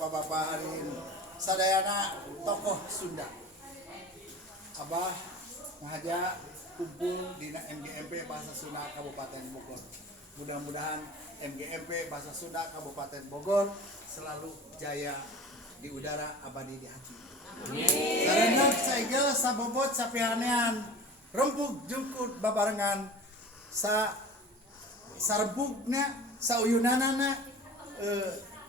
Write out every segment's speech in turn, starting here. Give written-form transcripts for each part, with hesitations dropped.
bapak-bapak hari ini sadayana tokoh Sunda Abah ngajak kumpul di MGMP Bahasa Sunda Kabupaten Bogor. Mudah-mudahan MGMP Bahasa Sunda Kabupaten Bogor selalu jaya di udara, abadi di hati. Karena saigel sabobot sapihanean rempuk jungkut babarengan sarbugna sauyunanana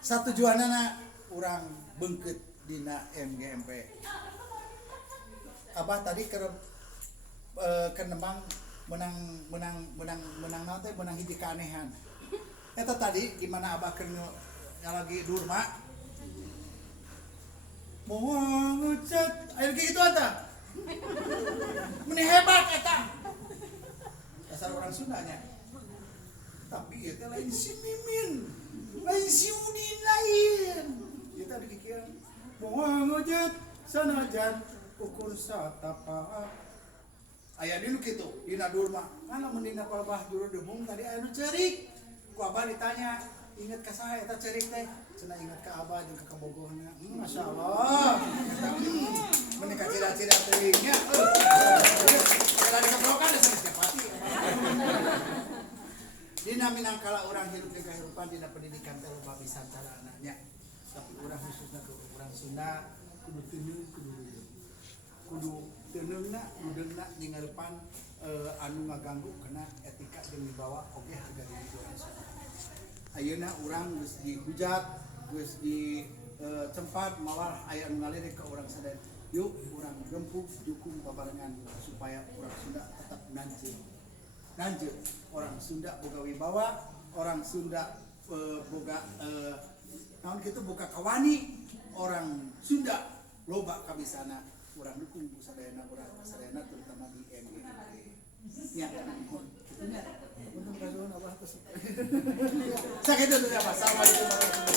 satujuanana urang beungkeut dina MGMP. Abah tadi kenembang menang nanti menang hiji keanehan. Eta tadi gimana Abah keur lagi durma mau ngecat air gitu eta. Meni hebat eta. Dasar orang Sundanya. Tapi eta lain si Mimin, lain si Udin lain. Kita dikikiran mau ngecat sanajan ukur satapa. Aya dulu kitu dina durma. Kana mun dina palebah dulu debung tadi aya nu ceurik. Ku Abah ditanya, inget ka saha eta ceurik teh? Cenah inget ka Abah jeung ka Bogorna. Masyaallah. Mun ka cira-cira teuing nya. Cara dikabrokan geus pati. Dina minangkala urang hirup di kahirupan dina pendidikan teh loba pisan cara anaknya. Tapi urang khususna ke urang Sunda kudu teuneung kudu teneungna mudengna nyingeurepan anu ngaganggu kena etika jeung dibawa oge harga diri urang Sunda. Ayeuna urang geus dihujat, geus di tempat mawar aya anu ngalirik ka urang sadaya. Yuk urang gempuk dukung babarengan supaya urang Sunda tetap nanjeun. Orang Sunda boga wibawa, orang Sunda boga naon kitu boga kawani, orang Sunda loba kabisana. Urang dukung sadayana urang sadayana terutama di MGMP. Ya, mohon kitunya. Untuk kasuhan Abah terus. Sakitu teh Abah. Assalamualaikum warahmatullahi wabarakatuh.